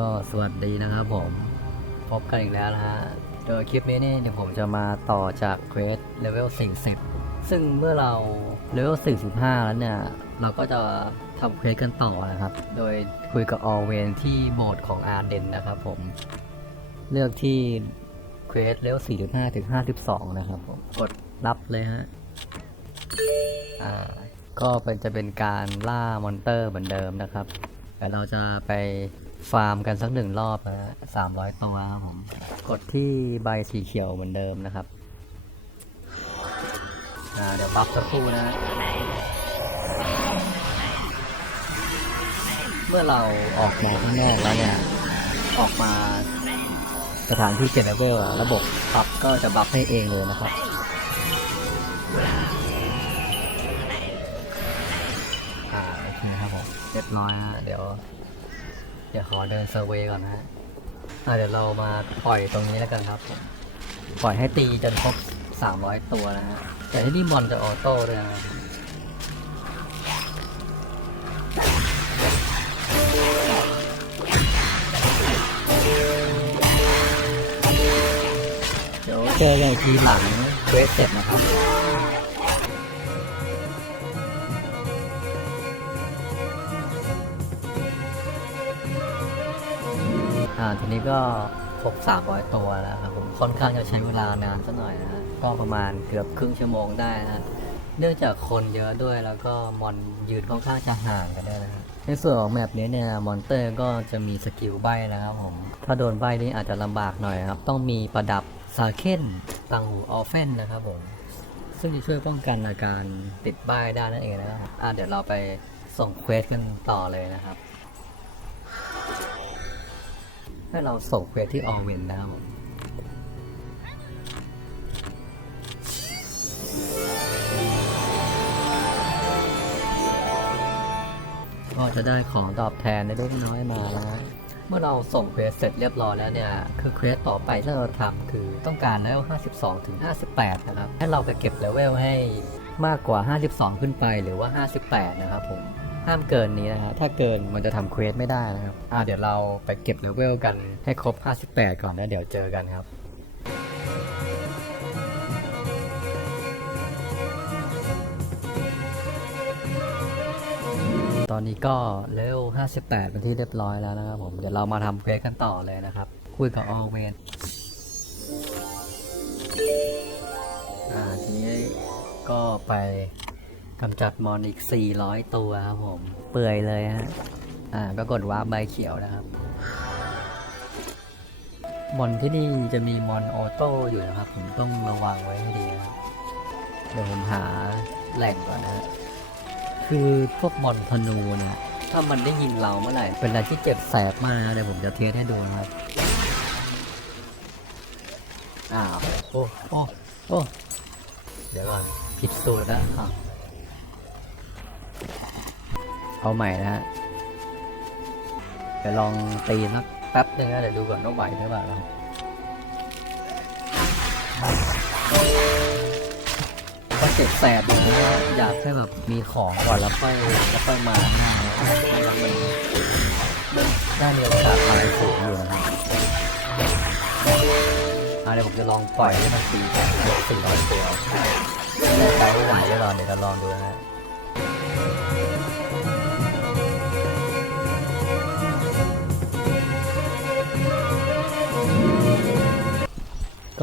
ก็สวัสดีนะครับผมพบกันอีกแล้วนะฮะโดยคลิปนี้เนี่ยเดี๋ยวผมจะมาต่อจากเควสเลเวล 40 ซึ่งเมื่อเราเลเวล 45 แล้วเนี่ย เราก็จะทำเควสกันต่อนะครับ โดยคุยกับออเวนที่โบสถ์ของอาร์เดนนะครับผม เลือกที่เควสเลเวล 45 ถึง 52 นะครับผม กดรับเลยฮะอ่าก็เป็นจะเป็นการล่ามอนเตอร์เหมือนเดิมนะครับแต่เราจะไป ฟาร์มกันสักหนึ่งรอบนะสามร้อยตัวครับผม กดที่ใบสีเขียวเหมือนเดิมนะครับ อ่า เดี๋ยวบัฟสักครู่นะ เมื่อเราออกมาข้างนอกแล้วเนี่ย ออกมาสถานที่เจ็ดเลเวลระบบปรับก็จะบัฟให้เองเลยนะครับอ่าโอเคครับผมเรียบร้อยฮะเดี๋ยว เดี๋ยวขอเดินเซอร์เวย์ก่อนนะฮะอ่าเดี๋ยวเรามาปล่อยตรงนี้แล้วกันครับ ปล่อยให้ตีจนครบ 300 ตัวนะฮะ แต่ที่นี่มอนจะออโต้ด้วยนะเดี๋ยวเจอกันทีหลังเวสเสร็จนะครับ ทีนี้ก็ครบ300 ตัวแล้วครับผมค่อนข้างจะใช้เวลานานสักหน่อยนะฮะก็ประมาณเกือบครึ่งชั่วโมงได้นะฮะเนื่องจากคนเยอะด้วยแล้วก็มอนยืนค่อนข้างจะห่างกันด้วยนะฮะในส่วนของแมปนี้เนี่ยมอนเตอร์ก็จะมีสกิลใบนะครับผมถ้าโดนใบนี่อาจจะลำบากหน่อยครับ ต้องมีประดับซาเคนตังหูออฟเฟนนะครับผมซึ่งจะช่วยป้องกันอาการติดใบได้นั่นเองนะครับอะเดี๋ยวเราไปส่งเควสกันต่อเลยนะครับ ให้เราส่งเควสที่ออเวนนะครับผมก็จะได้ของตอบแทนในเล็กน้อยมาแล้ว เมื่อเราส่งเควสเสร็จเรียบร้อยแล้วเนี่ย คือเควสต่อไปที่เราทำคือต้องการเลเวล52 ถึง 58 นะครับ ให้เราไปเก็บเลเวลให้มากกว่า 52 ขึ้นไปหรือว่า 58 นะครับผม ห้ามเกินนี้นะฮะถ้าเกินมันจะทำเควสไม่ได้นะครับอ่าเดี๋ยวเราไปเก็บเลเวลกันให้ครบ 58 ก่อนแล้วเดี๋ยวเจอกันครับตอนนี้ก็เลเวล58 เป็นที่เรียบร้อยแล้วนะครับผม เดี๋ยวเรามาทำเควสกันต่อเลยนะครับ คุยกับออเวนอ่า ทีนี้ก็ไป กำจัดมอนอีก 400 ตัวครับผม เปื่อยเลยฮะ อ่า ก็กดวาร์ปใบเขียวนะครับ มอนที่นี่จะมีมอนออโต้อยู่นะครับ ผมต้องระวังไว้ให้ดีนะครับเดี๋ยวผมหาแหล่งก่อนนะฮะ คือพวกมอนธนูเนี่ย ถ้ามันได้ยิงเราเมื่อไหร่ เป็นอะไรที่เจ็บแสบมากนะเดี๋ยวผมจะเทสให้ดูนะครับ อ้าว โอ้ โอ้ โอ้ เดี๋ยวก่อนผิดสูตรแล้วอ้าว เอาใหม่นะฮะเดี๋ยวลองตีสักแป๊บนึงนะเดี๋ยวดูก่อนว่าไหวหรือเปล่าก็เจ็บแสบอยู่นะอยากให้แบบมีของก่อนแล้วค่อยแล้วค่อยมาหน้าแล้วมันได้มีโอกาสตายสูงอยู่นะครับอะเดี๋ยวผมจะลองปล่อยให้มันตีกันเกือบสี่ร้อยตัวไม่แน่ใจว่าไหวหรือเปล่าเดี๋ยวจะลองดูนะ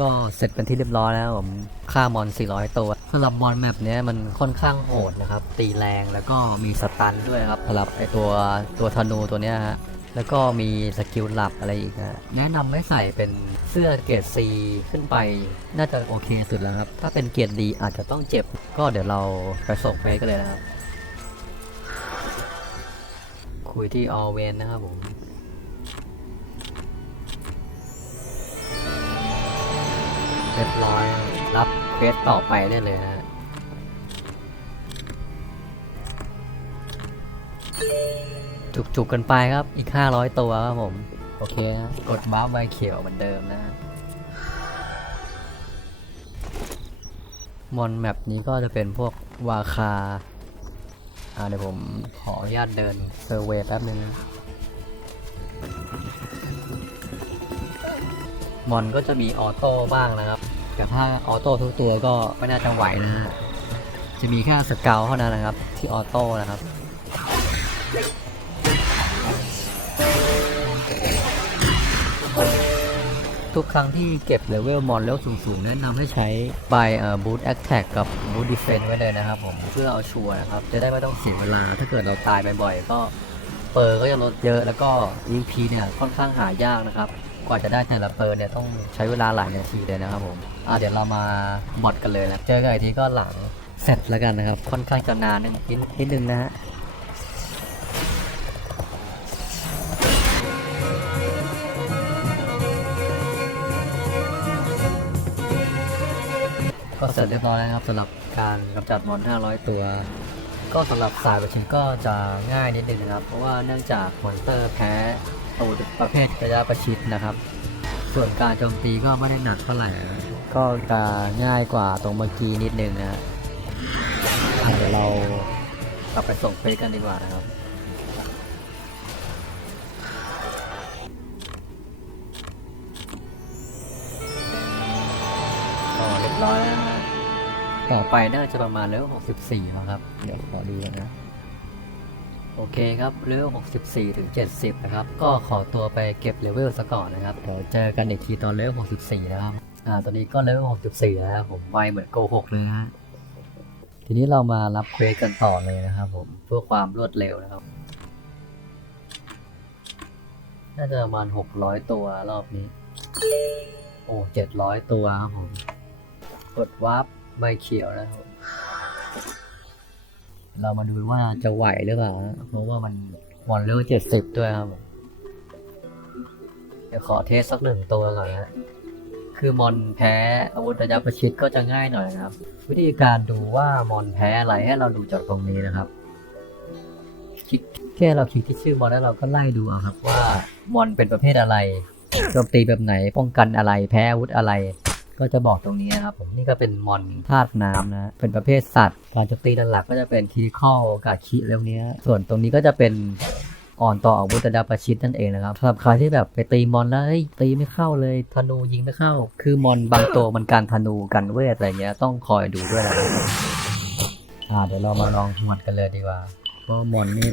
ก็เสร็จเป็นที่เรียบร้อยแล้วผมฆ่ามอน 400 ตัวสำหรับมอนแมปเนี้ยมันค่อนข้างโหดนะครับ ตีแรงแล้วก็มีสตันด้วยครับสำหรับไอตัวตัวธนูตัวเนี้ยฮะแล้วก็มีสกิลหลับอะไรอีกนะแนะนำไม่ใส่เป็นเสื้อเกรด C ขึ้นไป น่าจะโอเคสุดแล้วครับ ถ้าเป็นเกรดดีอาจจะต้องเจ็บ ก็เดี๋ยวเราไปส่งเฟซกันเลยนะครับ คุยที่ออเวนนะครับผม รียบร้อย รับเควสต่อไปได้เลยนะจุกๆกันไปครับ อีก 500 ตัวครับผม โอเคนะกดบ้าใบเขียวเหมือนเดิมนะฮะมอนแมปนี้ก็จะเป็นพวกวาคา อ่าเดี๋ยวผมขออนุญาตเดินเซอร์เวย์แป๊บนึงมอนก็จะมีออโต้บ้างนะครับ แต่ถ้าออโต้ทุกตัวก็ไม่น่าจะไหวนะฮะจะมีแค่สเกลเท่านั้นนะครับ ที่ออโต้นะครับทุกครั้งที่เก็บเลเวลมอนแล้วสูงๆ แนะนำให้ใช้ใบเอ่อบูทแอคแท็กกับบูทดีเฟนไว้เลยนะครับผมเพื่อเอาชัวร์นะครับ จะได้ไม่ต้องเสียเวลา ถ้าเกิดเราตายบ่อยๆ ก็เปอร์ก็จะลดเยอะแล้วก็ EP เนี่ยค่อนข้างหายากนะครับ กว่าจะได้แต่ละเปอร์เนี่ยต้องใช้เวลาหลายนาทีเลยนะครับผมอะเดี๋ยวเรามาบอดกันเลยนะเจอกันอีกทีก็หลังเสร็จแล้วกันนะครับ ค่อนข้างจะนานนิดนิดนึงนะฮะก็เสร็จเรียบร้อยแล้วนะครับสำหรับการกำจัดมอน 500 ตัว ก็สำหรับสายประชิดก็จะง่ายนิดนึงนะครับ เพราะว่าเนื่องจากมอนเตอร์แพ้ ตัวประเภทระยะประชิดนะครับ ส่วนการโจมตีก็ไม่ได้หนักเท่าไหร่ก็จะง่ายกว่าตรงเมื่อกี้นิดนึงนะฮะเดี๋ยวเรากลับไปส่งเฟซกันดีกว่านะครับก็เรียบร้อยนะต่อไปน่าจะประมาณเลเว64แล้วครับ เดี๋ยวขอดูนะ โอเคครับเลเวล64 ถึง 70 นะครับ ก็ขอตัวไปเก็บเลเวลซะก่อนนะครับ เดี๋ยวเจอกันอีกทีตอนเลเวล64 นะครับ อ่า ตอนนี้ก็เลเวล64 แล้วผมไวเหมือนโกหกเลยฮะ ทีนี้เรามารับเควสกันต่อเลยนะครับผม เพื่อความรวดเร็วนะครับ น่าจะประมาณ 600 ตัวรอบนี้ โอ้ 700 ตัวครับผม กดวาร์ปใบเขียวนะครับ เรามาดูว่าจะไหวหรือเปล่านะเพราะว่ามันมอนเลเวลเจ็ดสิบด้วยครับผมเดี๋ยวขอเทสสักหนึ่งตัวก่อนนะคือมอนแพ้อาวุธระยะประชิดก็จะง่ายหน่อยนะครับ วิธีการดูว่ามอนแพ้อะไรให้เราดูจากตรงนี้นะครับคลิกแค่เราคลิกที่ชื่อมอนแล้วเราก็ไล่ดูเอาครับว่ามอนเป็นประเภทอะไรโจมตีแบบไหนป้องกันอะไรแพ้อาวุธอะไร ก็จะบอกตรงนี้นะครับผมนี่ก็เป็นมอนธาตุน้ำนะเป็นประเภทสัตว์การโจมตีด้านหลักก็จะเป็นคีคอลกาคิเรื่องนี้ยส่วนตรงนี้ก็จะเป็นอ่อนต่ออาวุธระดับประชิดนั่นเองนะครับสำหรับใครที่แบบไปตีมอนแล้วเฮ้ยตีไม่เข้าเลยธนูยิงไม่เข้า คือมอนบางตัวมันการธนูกันเวทอะไรเงี้ยต้องคอยดูด้วยนะครับอ่าเดี๋ยวเรามาลองหวดกันเลยดีกว่าเพราะมอนนี่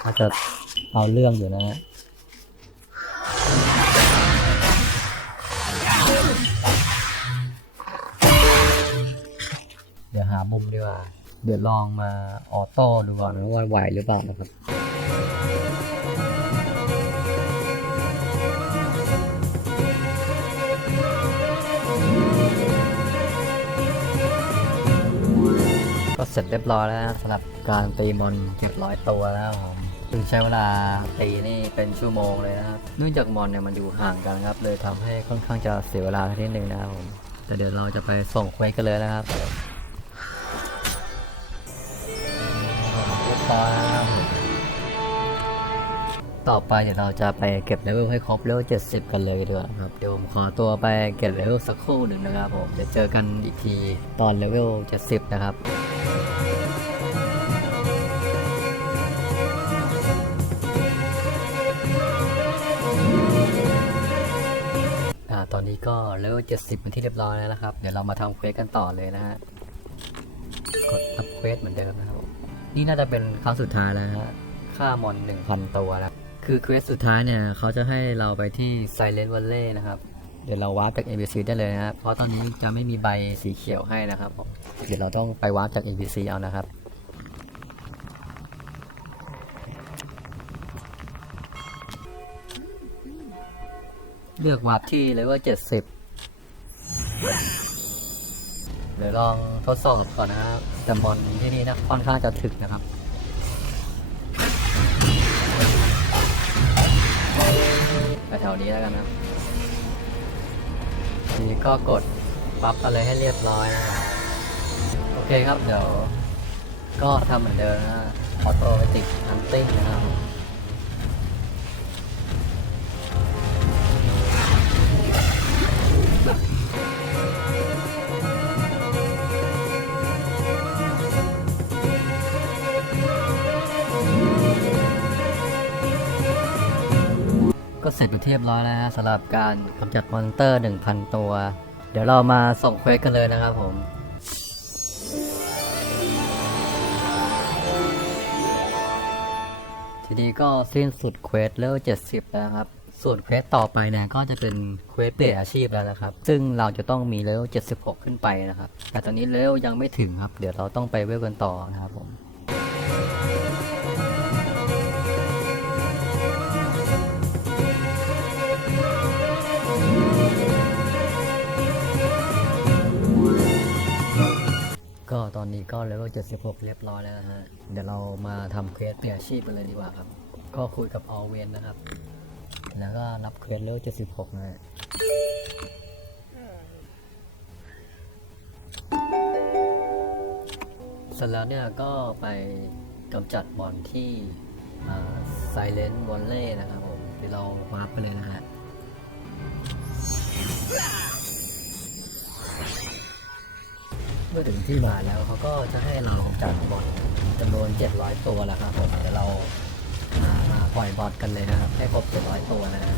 เขาจะเอาเรื่องอยู่นะฮะ ดี๋ยวหามุมดีกว่า เดี๋ยวลองมาออโต้ดูก่อนนะว่าไหวหรือเปล่านะครับก็เสร็จเรียบร้อยแล้วนะสำหรับการตีมอนเก็บร้อยตัวแล้วครับผมซึ่งใช้เวลาตีนี่เป็นชั่วโมงเลยนะครับเนื่องจากมอนเนี่ยมันอยู่ห่างกันครับ เลยทำให้ค่อนข้างจะเสียเวลาทีนึงนะครับผมแต่เดี๋ยวเราจะไปส่งเควสกันเลยนะครับ เรียบร้อยแล้วครับผมต่อไปเดี๋ยวเราจะไปเก็บเลเวลให้ครบเลเวล70 กันเลยดีกว่าครับ เดี๋ยวผมขอตัวไปเก็บเลเวลสักครู่หนึ่งนะครับผม เดี๋ยวเจอกันอีกทีตอนเลเวล70 นะครับตอนนี้ก็เลเวล70เป็นที่เรียบร้อยแล้วนะครับ เดี๋ยวเรามาทำเควสกันต่อเลยนะฮะ กดรับเควสเหมือนเดิมนะครับ นี่น่าจะเป็นครั้งสุดท้ายแล้วนะฮะค่ามอน1,000ตัวแล้ว คือเควสสุดท้ายเนี่ยเขาจะให้เราไปที่ Silent Valley นะครับ เดี๋ยวเราวาร์ปจาก NPC ได้เลยนะครับ เพราะตอนนี้จะไม่มีใบสีเขียวให้นะครับผมเดี๋ยวเราต้องไปวาร์ปจาก NPC เอานะครับเลือกวาร์ปที่เลเวล70 เดี๋ยวลองทดสอบก่อนนะครับแต่มอนที่นี่นะค่อนข้างจะถึกนะครับไปแถวนี้แล้วกันนะทีนี้ก็กดปั๊บอะไรให้เรียบร้อยนะครับโอเคครับ เดี๋ยวก็ทำเหมือนเดิมนะออโตเมติกฮันติ้งนะครับ เสร็จเป็นที่เรียบร้อยแล้วนะสำหรับการกำจัดมอนสเตอร์ 1,000 ตัว เดี๋ยวเรามาส่งเควสกันเลยนะครับผมทีนี้ก็สิ้นสุดเควสเลเวล70 แล้วครับ ส่วนเควสต่อไปเนี่ยก็จะเป็นเควสเปลี่ยนอาชีพแล้วนะครับ ซึ่งเราจะต้องมีเลเวล76 ขึ้นไปนะครับ แต่ตอนนี้เลเวลยังไม่ถึงครับ เดี๋ยวเราต้องไปเวลกันต่อนะครับผม ตอนนี้ก็เลเวล76 เรียบร้อยแล้วนะฮะ เดี๋ยวเรามาทำเควสเปลี่ยนอาชีพกันเลยดีกว่าครับ ก็คุยกับออเวนนะครับ แล้วก็รับเควสเลเวล76 นะเสร็จแล้วเนี่ยก็ไปกำจัดบอลที่ไซเลนต์วอลเล่นะครับผม เดี๋ยวเราวาร์ปไปเลยนะฮะ มื่อถึงที่มาแล้วเขาก็จะให้เราจัดบอทจำนวน 700 ตัวแล้วครับผมเดี๋ยวเรามามาปล่อยบอทกันเลยนะครับ ให้ครบ700 ตัวนะฮะ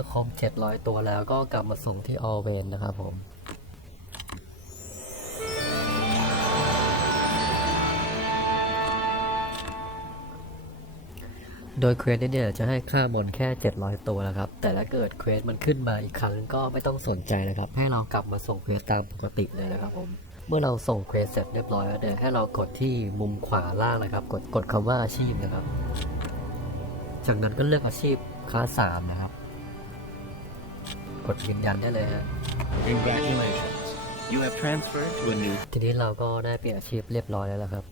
อครบ700 ตัวแล้วก็กลับมาส่งที่ออเวนนะครับผมโดยเควสเนี่ยจะให้ค่าบนแค่ 700 ตัวนะครับ แต่ถ้าเกิดเควสมันขึ้นมาอีกครั้งก็ไม่ต้องสนใจนะครับ ให้เรากลับมาส่งเควสตามปกติเลยนะครับผม เมื่อเราส่งเควสเสร็จเรียบร้อยแล้วเนี่ยให้เรากดที่มุมขวาล่างนะครับ กดกดคำว่าอาชีพนะครับ จากนั้นก็เลือกอาชีพคลาสสามนะครับ ดยืนยันได้เลยฮะ Congratulations. You have transferred to a new ทีนี้เราก็ได้เปลี่ยนอาชีพเรียบร้อยแล้วนะครับ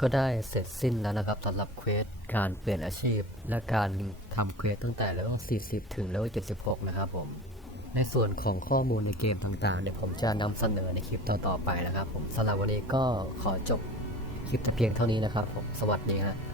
ก็ได้เสร็จสิ้นแล้วนะครับสำหรับเควสการเปลี่ยนอาชีพ และการทำเควสตั้งแต่เลเวล40 ถึงเลเวล76 นะครับผม ในส่วนของข้อมูลในเกมต่างๆ เดี๋ยวผมจะนำเสนอในคลิปต่อๆไปนะครับผมสำหรับวันนี้ก็ขอจบคลิปแต่เพียงเท่านี้นะครับผม สวัสดีครับ